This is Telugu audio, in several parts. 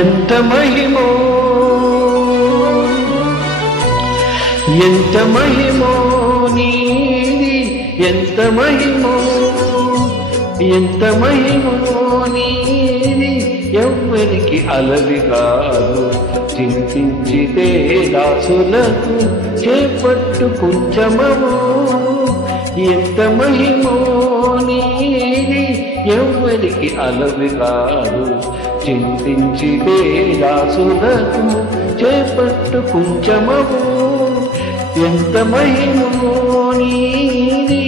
ఎంత మహిమో ఎంత మహిమో నీది, ఎంత మహిమో ఎంత మహిమో నీది, ఎవ్వరికి అలవి కాదు. చింతించితే దాసులకు చేపట్టు కుంచమము. ఎంత మహిమో నీది, ఎవ్వరికి అలవి కాదు. చింతించితే దాసులకు చేపట్టు కుంచమము. ఎంత మహిమో నీది,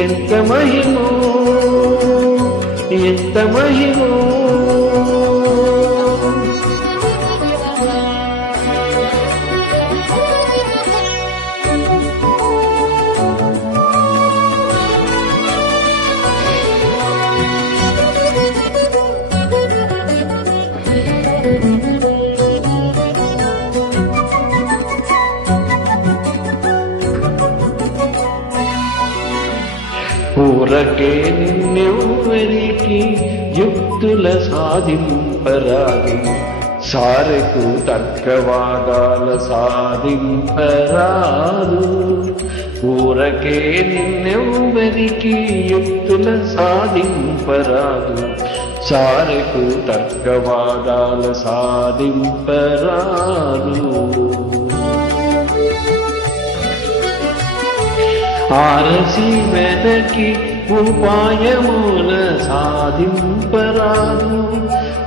ఎంత మహిమో ఎంత మహిమో. ఊరకే నిన్నెవ్వరికి యుక్తుల సాధింపరాదు. సారెకు తర్కవాదాల సాధింపరాదు. ఊరకే నిన్నెవ్వరికి యుక్తుల సాధింపరాదు. సారెకు తర్కవాదాల సాధింపరాదు. ఆరసి వెదకి ఉపాయముల సాధింపరాదు.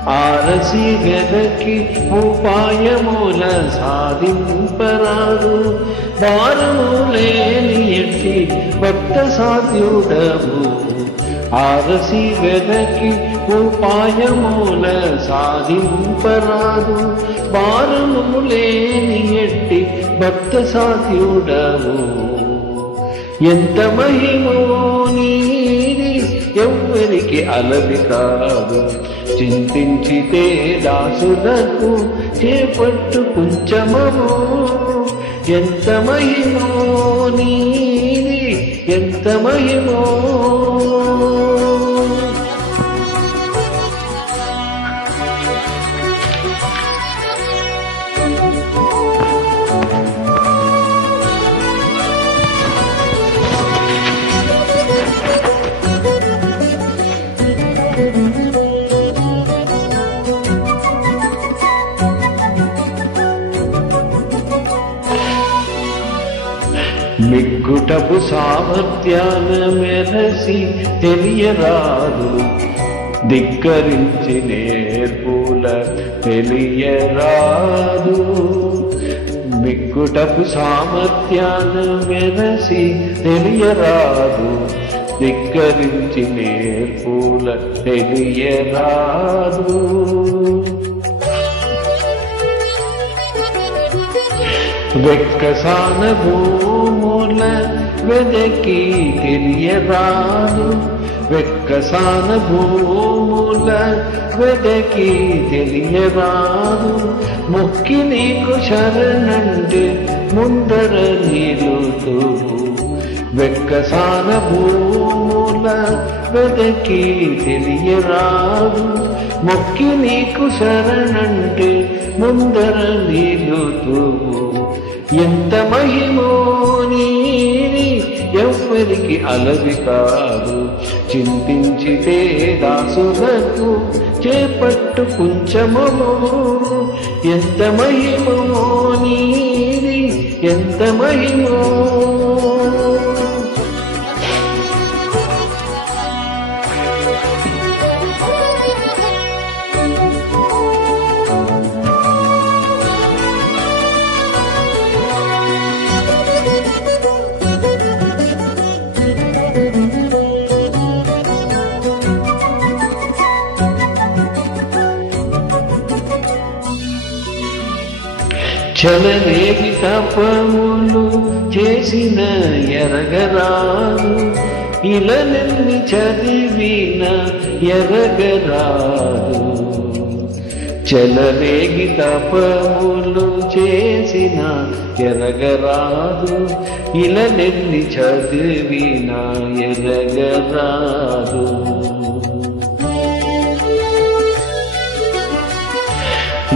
ఆరసి వెదకి ఉపాయముల సాధింపరాదు. భారము లేని ఎట్టి భక్త సాధ్యుడవు. ఆరసి వెదకి ఉపాయముల సాధింపరాదు. భారము లేని ఎట్టి భక్త సాధ్యుడవు. ఎంత మహిమో నీది, ఎవ్వరికి అలవి కాదు. చింతించితే దాసులకు చేపట్టు కుంచమము. ఎంత మహిమో నీది, ఎంత మహిమో. మిగ్గుటపు సామర్థ్యాన మెరసి తెలియరాదు. ధిక్కరించి నేర్పుల తెలియరాదు. మిగ్గుటపు సామర్థ్యాన మెరసి తెలియరాదు. ధిక్కరించి నేర్పుల తెలియరాదు. వెక్కసాన భూముల వెదకి తెలియరాదు. వెక్కసాన భూముల వెదకి తెలియరాదు. మొక్కి నీకు శరణంటే ముందర నిలుతువు. వెక్కసాన భూముల వెదకి తెలియరాదు. మొక్కి నీకు శరణంటే ముందర నిలుతువు. ఎంత మహిమో నీది, ఎవ్వరికి అలవి కాదు. చింతించితే దాసులకు చేపట్టు కుంచమము. ఎంత మహిమో నీది, ఎంత మహిమో. చలనేవి తపములు చేసిన ఎరగరాదు. ఇలనెన్ని చదివిన ఎరగరాదు. చలనేగి తపములు చేసిన ఎరగరాదు. ఇలనెన్ని చదివిన ఎరగరాదు.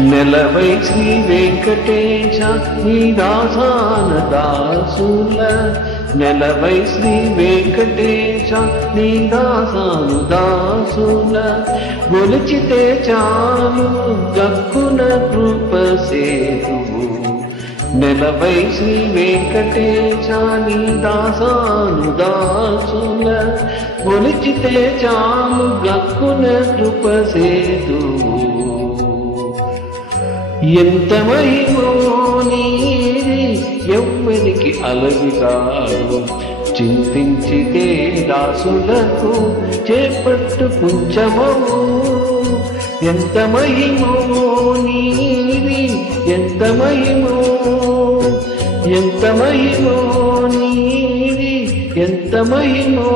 నెలవై శ్రీ వెంకటేశ నీ దాసాన దాసుల నెలవై శ్రీ వెంకటేశ నీ దాసాను దాసుల గొలిచితే చాలు గక్కున కృప సేతువు నెలవై శ్రీ వెంకటేశ నీ దాసాను దాసుల గొలిచితే చాలు గక్కున కృప సేతువు ఎంత మహిమో నీది ఎవ్వరికి అలవి కాదు చింతించితే దాసులకు చేపట్టు కుంచమవు ఎంత మహిమో నీది ఎంత మహిమో ఎంత మహిమో నీది ఎంత మహిమో